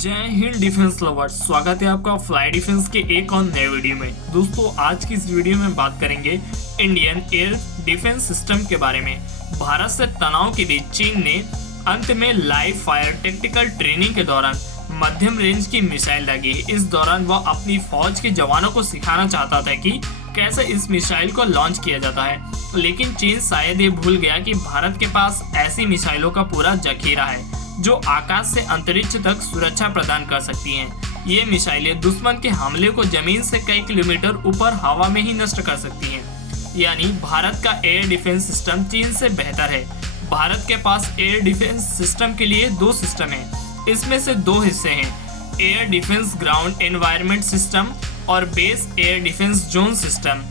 जय Hind defence lovers, स्वागत है आपका फ्लाई डिफेंस के एक और नए वीडियो में। दोस्तों, आज की इस वीडियो में बात करेंगे इंडियन एयर डिफेंस सिस्टम के बारे में। भारत से तनाव के बीच चीन ने अंत में लाइव फायर टेक्टिकल ट्रेनिंग के दौरान मध्यम रेंज की मिसाइल दागी। इस दौरान वह अपनी फौज के जवानों को सिखाना चाहता था कि कैसे इस मिसाइल को लॉन्च किया जाता है, लेकिन चीन शायद ये भूल गया कि भारत के पास ऐसी मिसाइलों का पूरा जखीरा है जो आकाश से अंतरिक्ष तक सुरक्षा प्रदान कर सकती हैं। ये मिसाइलें दुश्मन के हमले को जमीन से कई किलोमीटर ऊपर हवा में ही नष्ट कर सकती हैं। यानी भारत का एयर डिफेंस सिस्टम चीन से बेहतर है। भारत के पास एयर डिफेंस सिस्टम के लिए दो सिस्टम हैं। इसमें से दो हिस्से हैं, air defence ground environment system और base air defence zone system.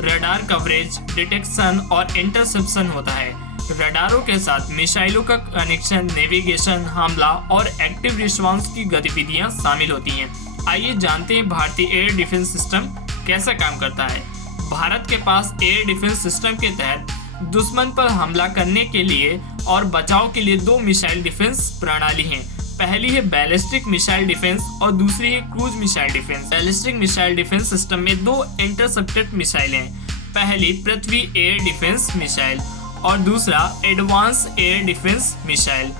Radar coverage, detection और इंटरसेप्शन होता है। रडारों के साथ मिसाइलों का कनेक्शन, नेविगेशन, हमला और एक्टिव रिस्पांस की गतिविधियां शामिल होती हैं। आइए जानते हैं भारतीय एयर डिफेंस सिस्टम कैसा काम करता है। भारत के पास एयर डिफेंस सिस्टम के तहत दुश्मन पर हमला करने के लिए और बचाव के लिए दो मिसाइल डिफेंस प्रणाली हैं। पहली है बैलिस्टिक मिसाइल डिफेंस और दूसरी है cruise missile defence. Ballistic missile defence system में दो इंटरसेप्टेड मिसाइलें हैं। पहली पृथ्वी एयर डिफेंस मिसाइल और दूसरा एडवांस एयर डिफेंस मिसाइल।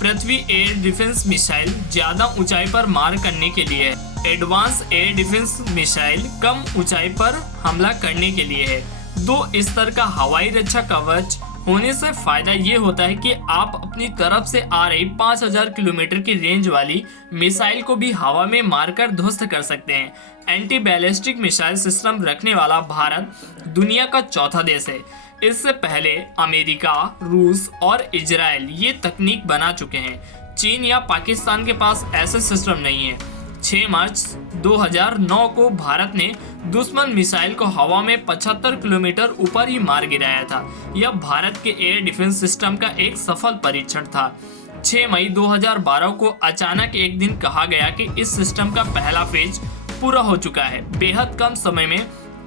पृथ्वी एयर डिफेंस मिसाइल ज्यादा ऊंचाई पर मार करने के लिए है। एडवांस एयर डिफेंस मिसाइल कम ऊंचाई पर हमला करने के लिए है। दो स्तर का हवाई रक्षा कवच होने से फायदा ये होता है कि आप अपनी तरफ से आ रही 5000 किलोमीटर की रेंज वाली मिसाइल को भी हवा में मारकर ध्वस्त कर सकते हैं। एंटी बैलिस्टिक मिसाइल सिस्टम रखने वाला भारत दुनिया का चौथा देश है। इससे पहले अमेरिका, रूस और इजराइल ये तकनीक बना चुके हैं। चीन या पाकिस्तान के पास ऐसे सिस्टम नहीं है। 6 मार्च 2009 को भारत ने दुश्मन मिसाइल को हवा में 75 किलोमीटर ऊपर ही मार गिराया था। यह भारत के एयर डिफेंस सिस्टम का एक सफल परीक्षण था। 6 मई 2012 को अचानक एक दिन कहा गया कि इस सिस्टम का पहला फेज पूरा हो चुका है। बेहद कम समय में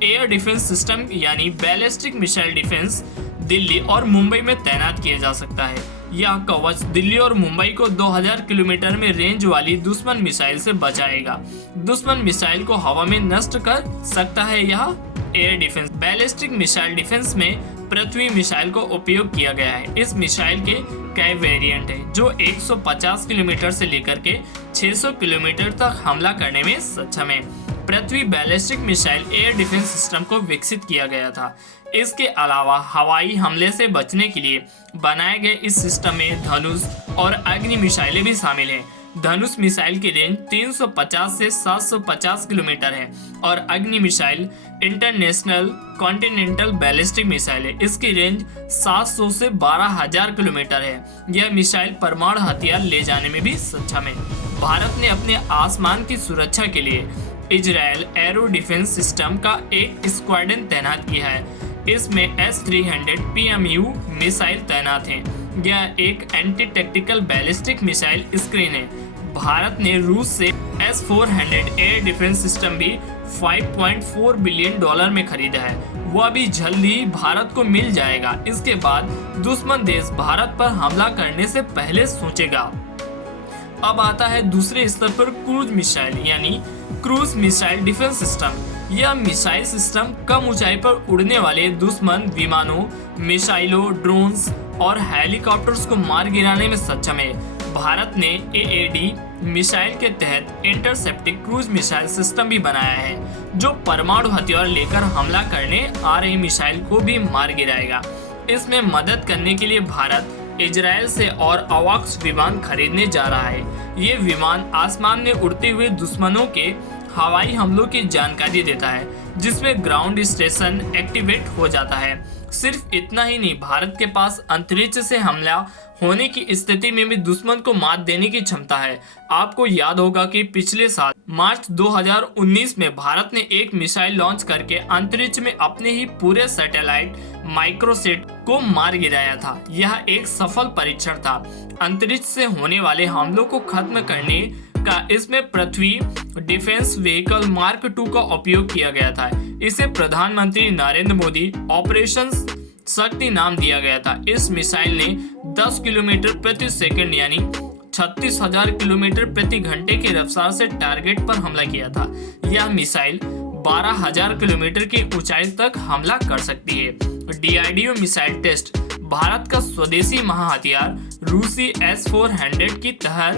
एयर डिफेंस सिस्टम यानी बैलिस्टिक मिसाइल डिफेंस दिल्ली और मुंबई में तैनात किया जा सकता है। यह कवच दिल्ली और मुंबई को 2000 किलोमीटर में रेंज वाली दुश्मन मिसाइल से बचाएगा। दुश्मन मिसाइल को हवा में नष्ट कर सकता है यह air defence. Ballistic missile defence में पृथ्वी मिसाइल को उपयोग किया गया है। इस मिसाइल के कई वेरिएंट हैं जो 150 किलोमीटर से लेकर के 600 किलोमीटर तक हमला करने में सक्षम है। Prithvi ballistic missile air defence system को विकसित किया गया था। इसके अलावा हवाई हमले से बचने के लिए बनाए गए इस सिस्टम में धनुष और अग्नि मिसाइलें भी शामिल हैं। धनुष मिसाइल की रेंज 350 से 750 किलोमीटर है और अग्नि missile international continental ballistic missile है। इसकी रेंज 700 से 12000 किलोमीटर है। यह मिसाइल परमाणु हथियार ले जाने में भी सक्षम है। भारत ने अपने आसमान की सुरक्षा के लिए इजराइल एरो डिफेंस सिस्टम का एक स्क्वाड्रन तैनात किया है। इसमें S-300 PMU मिसाइल तैनात हैं। यह एक anti tactical ballistic missile screen है। भारत ने रूस से S-400 एयर डिफेंस सिस्टम भी $5.4 बिलियन में खरीदा है। वह भी जल्द ही भारत को मिल जाएगा। इसके बाद दुश्मन देश भारत पर हमला करने से पहले सोचेगा। अब आता है दूसरे स्तर पर क्रूज मिसाइल यानी क्रूज मिसाइल डिफेंस सिस्टम। यह मिसाइल सिस्टम कम ऊंचाई पर उड़ने वाले दुश्मन विमानों, मिसाइलों, ड्रोन्स और हेलीकॉप्टर्स को मार गिराने में सक्षम है। भारत ने AAD मिसाइल के तहत इंटरसेप्टिक क्रूज मिसाइल सिस्टम भी बनाया है जो परमाणु हथियार लेकर हमला करने आ रही मिसाइल को भी मार गिराएगा। इसमें मदद करने के लिए भारत इजराइल से और AWACS विमान खरीदने जा रहा है। ये विमान आसमान में उड़ते हुए दुश्मनों के हवाई हमलों की जानकारी देता है, जिसमें ग्राउंड स्टेशन एक्टिवेट हो जाता है। सिर्फ इतना ही नहीं, भारत के पास अंतरिक्ष से हमला होने की स्थिति में भी दुश्मन को मात देने की क्षमता है। आपको याद होगा कि पिछले साल मार्च 2019 में भारत ने एक मिसाइल लॉन्च करके अंतरिक्ष में अपने ही पूरे सैटेलाइट माइक्रोसेट को मार गिराया था। यह एक सफल परीक्षण था। अंतरिक्ष से होने वाले हमलों को खत्म करने का इसमें पृथ्वी डिफेंस व्हीकल मार्क 2 का उपयोग किया गया था। इसे प्रधानमंत्री नरेंद्र मोदी ऑपरेशन शक्ति नाम दिया गया था। इस मिसाइल ने 10 किलोमीटर प्रति सेकंड यानी 36,000 किलोमीटर प्रति घंटे की रफ्तार से टारगेट पर हमला किया था। यह मिसाइल 12,000 किलोमीटर की ऊंचाई तक हमला कर सकती है। DRDO missile test. भारत का स्वदेशी महाहथियार रूसी S-400 की तरह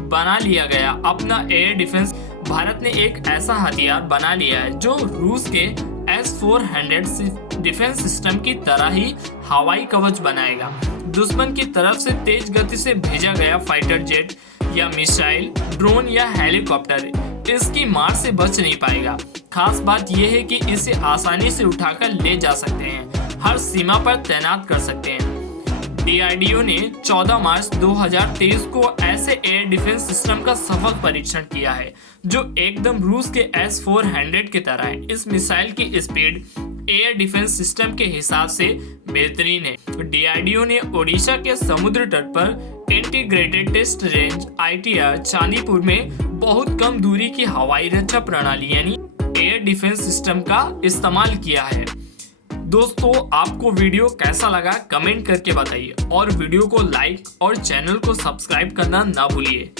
बना लिया गया अपना एयर डिफेंस। भारत ने एक ऐसा हथियार बना लिया है जो रूस के S-400 डिफेंस सिस्टम की तरह ही हवाई कवच बनाएगा। दुश्मन की तरफ से तेज गति से भेजा गया फाइटर जेट या मिसाइल, ड्रोन या हेलीकॉप्टर इसकी मार से बच नहीं पाएगा। खास बात यह है कि इसे आसानी से उठाकर ले जा सकते हैं, हर सीमा पर तैनात कर सकते हैं। DRDO ने 14 मार्च 2023 को ऐसे एयर डिफेंस सिस्टम का सफल परीक्षण किया है जो एकदम रूस के S-400 की तरह है। इस मिसाइल की स्पीड एयर डिफेंस सिस्टम के हिसाब से बेहतरीन है। DRDO ने ओडिशा के समुद्र तट पर integrated test range ITR Chandipur में बहुत कम दूरी की हवाई रक्षा प्रणाली यानी एयर डिफेंस सिस्टम का इस्तेमाल किया है। दोस्तों, आपको वीडियो कैसा लगा कमेंट करके बताइए और वीडियो को लाइक और चैनल को सब्सक्राइब करना ना भूलिए।